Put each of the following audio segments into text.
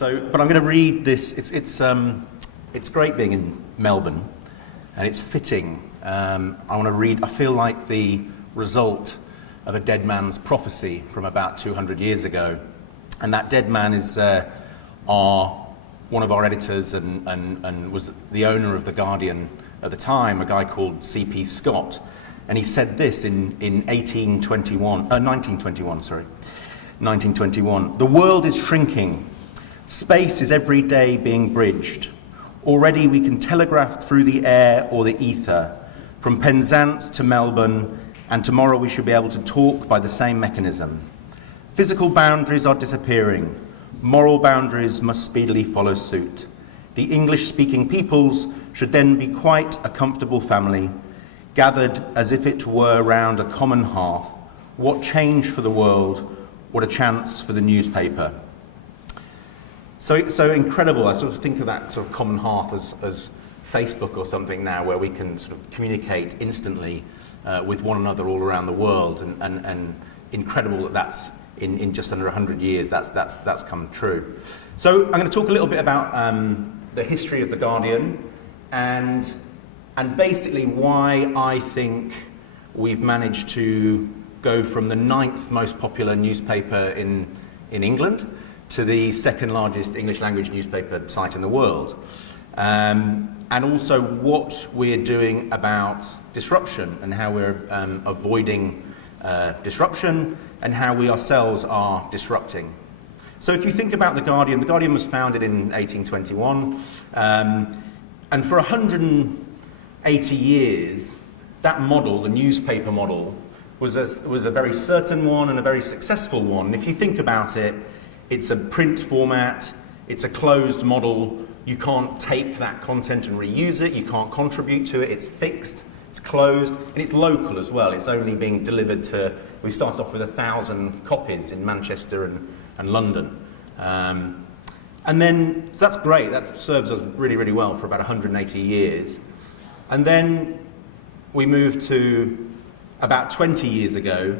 But I'm going to read this. It's great being in Melbourne, and it's fitting. I want to read. I feel like the result of a dead man's prophecy from about 200 years ago, and that dead man is one of our editors and was the owner of The Guardian at the time, a guy called C.P. Scott, and he said this in 1921. The world is shrinking. Space is every day being bridged. Already we can telegraph through the air or the ether, from Penzance to Melbourne, and tomorrow we should be able to talk by the same mechanism. Physical boundaries are disappearing. Moral boundaries must speedily follow suit. The English-speaking peoples should then be quite a comfortable family, gathered as if it were round a common hearth. What change for the world, what a chance for the newspaper. So incredible. I sort of think of that sort of common hearth as Facebook or something now, where we can sort of communicate instantly with one another all around the world, and incredible that that's in just under 100 years that's come true. So I'm going to talk a little bit about the history of The Guardian and basically why I think we've managed to go from the 9th most popular newspaper in England to the second largest English language newspaper site in the world. And also what we're doing about disruption and how we're avoiding disruption and how we ourselves are disrupting. So if you think about The Guardian was founded in 1821, and for 180 years, that model, the newspaper model, was a very certain one and a very successful one. And if you think about it, it's a print format, it's a closed model, you can't take that content and reuse it, you can't contribute to it, it's fixed, it's closed, and it's local as well. It's only being delivered to, we started off with 1,000 copies in Manchester and London. And then, so that's great, that serves us really, really well for about 180 years. And then we moved to about 20 years ago,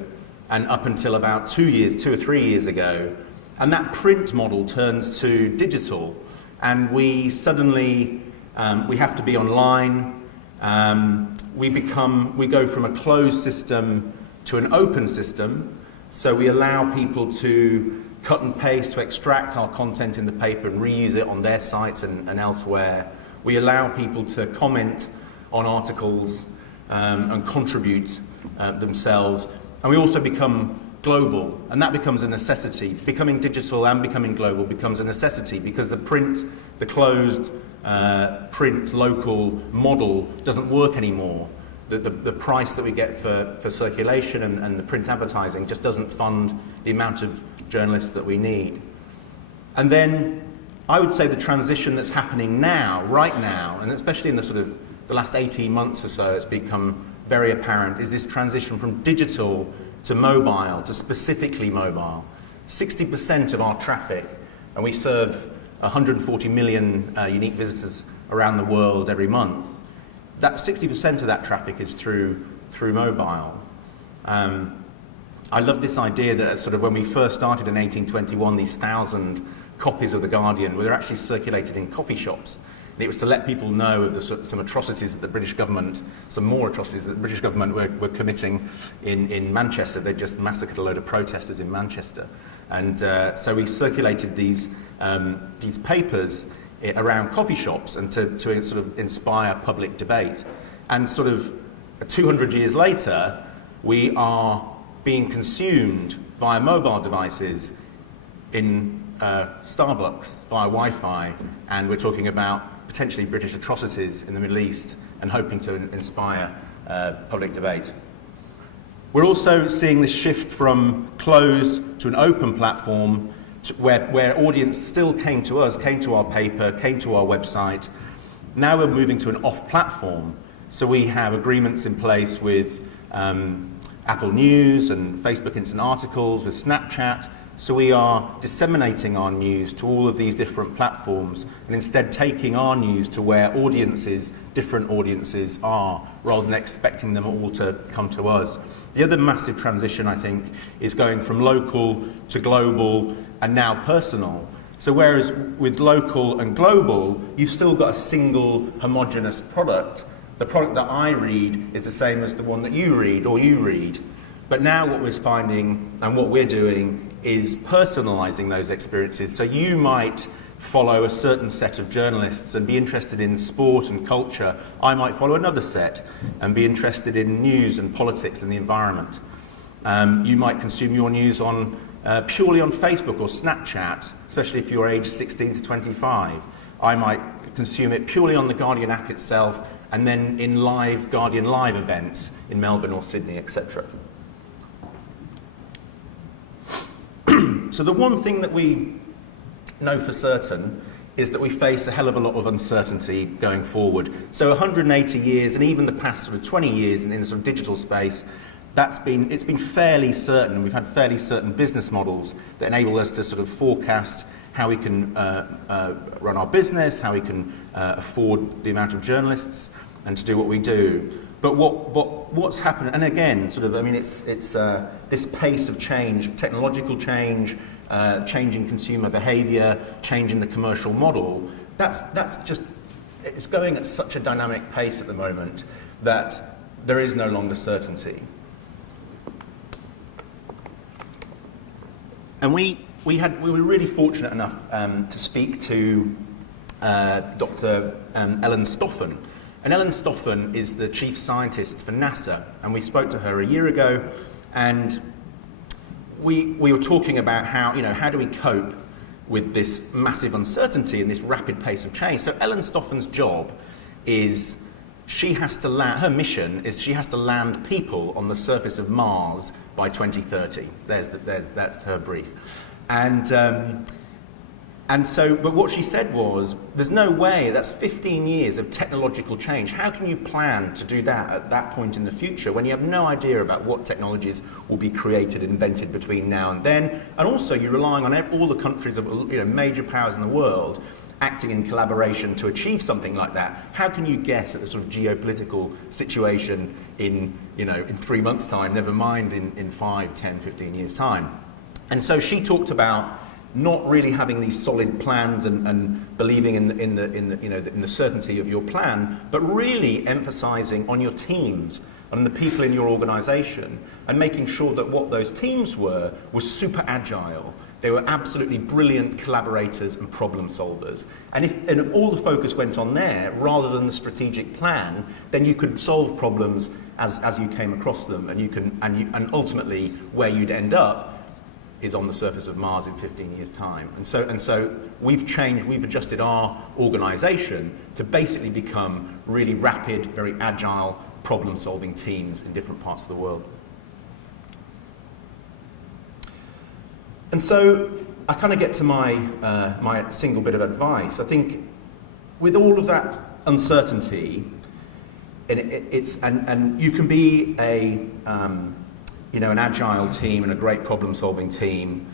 and up until about 2 or 3 years ago, and that print model turns to digital, and we suddenly, we have to be online. We go from a closed system to an open system, so we allow people to cut and paste, to extract our content in the paper and reuse it on their sites and elsewhere. We allow people to comment on articles and contribute themselves, and we also become global, and that becomes a necessity. Becoming digital and becoming global becomes a necessity because the closed print local model doesn't work anymore. The price that we get for circulation and the print advertising just doesn't fund the amount of journalists that we need. And then I would say the transition that's happening now, right now, and especially in the sort of the last 18 months or so, it's become very apparent, is this transition from digital to mobile, to specifically mobile. 60% of our traffic, and we serve 140 million unique visitors around the world every month. That 60% of that traffic is through mobile. I love this idea that sort of when we first started in 1821, these 1,000 copies of The Guardian were actually circulated in coffee shops. And it was to let people know of some atrocities that the British government, some more atrocities that the British government were committing in Manchester. They just massacred a load of protesters in Manchester. And so we circulated these papers around coffee shops and to sort of inspire public debate. And sort of 200 years later, we are being consumed via mobile devices in Starbucks, via Wi-Fi, and we're talking about potentially British atrocities in the Middle East and hoping to inspire public debate. We're also seeing this shift from closed to an open platform where audience still came to us, came to our paper, came to our website. Now we're moving to an off-platform. So we have agreements in place with Apple News and Facebook Instant Articles, with Snapchat. So we are disseminating our news to all of these different platforms and instead taking our news to where different audiences are, rather than expecting them all to come to us. The other massive transition, I think, is going from local to global and now personal. So whereas with local and global, you've still got a single homogeneous product. The product that I read is the same as the one that you read or you read. But now what we're finding and what we're doing is personalizing those experiences. So you might follow a certain set of journalists and be interested in sport and culture. I might follow another set and be interested in news and politics and the environment. You might consume your news on purely on Facebook or Snapchat, especially if you're aged 16 to 25. I might consume it purely on the Guardian app itself and then in live Guardian Live events in Melbourne or Sydney, etc. So the one thing that we know for certain is that we face a hell of a lot of uncertainty going forward. So 180 years, and even the past sort of 20 years in the sort of digital space, it's been fairly certain. We've had fairly certain business models that enable us to sort of forecast how we can run our business, how we can afford the amount of journalists, and to do what we do. But what's happened, and again, sort of, I mean, it's this pace of change, technological change, changing consumer behaviour, changing the commercial model. That's just, it's going at such a dynamic pace at the moment that there is no longer certainty. And we were really fortunate enough to speak to Dr. Ellen Stoffen. And Ellen Stoffen is the chief scientist for NASA, and we spoke to her a year ago, and we were talking about how do we cope with this massive uncertainty and this rapid pace of change. So Ellen Stoffen's job is her mission is she has to land people on the surface of Mars by 2030. That's her brief. But what she said was, there's no way, that's 15 years of technological change. How can you plan to do that at that point in the future when you have no idea about what technologies will be created, invented between now and then? And also you're relying on all the countries of major powers in the world acting in collaboration to achieve something like that. How can you guess at the sort of geopolitical situation in 3 months' time, never mind in 5, 10, 15 years' time? And so she talked about not really having these solid plans and believing in the certainty of your plan, but really emphasizing on your teams and the people in your organization and making sure that what those teams were was super agile. They were absolutely brilliant collaborators and problem solvers. And if all the focus went on there rather than the strategic plan, then you could solve problems as you came across them, and ultimately where you'd end up is on the surface of Mars in 15 years' time. And so we've adjusted our organization to basically become really rapid, very agile, problem-solving teams in different parts of the world. And so I kind of get to my single bit of advice. I think with all of that uncertainty, and you can be an agile team and a great problem-solving team.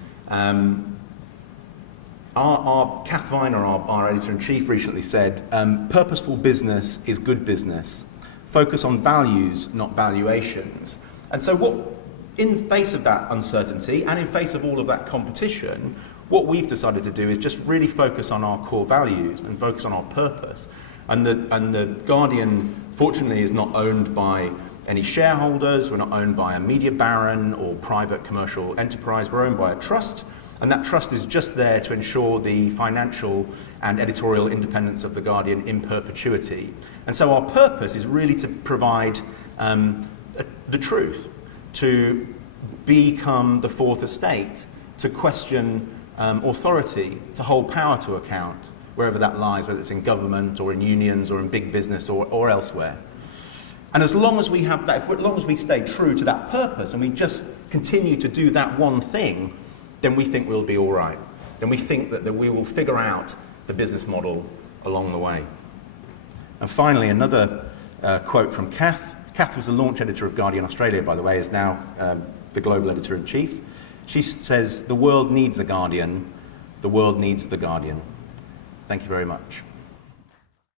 Our Kath Viner, our editor-in-chief, recently said, purposeful business is good business. Focus on values, not valuations. And so in face of that uncertainty and in face of all of that competition, what we've decided to do is just really focus on our core values and focus on our purpose. And the Guardian, fortunately, is not owned by any shareholders. We're not owned by a media baron or private commercial enterprise. We're owned by a trust, and that trust is just there to ensure the financial and editorial independence of the Guardian in perpetuity. And so our purpose is really to provide the truth, to become the fourth estate, to question authority, to hold power to account, wherever that lies, whether it's in government or in unions or in big business or elsewhere. And as long as we have that, as long as we stay true to that purpose and we just continue to do that one thing, then we think we'll be all right. Then we think that we will figure out the business model along the way. And finally, another quote from Kath. Kath was the launch editor of Guardian Australia, by the way, is now the global editor-in-chief. She says, "The world needs a Guardian. The world needs the Guardian." Thank you very much.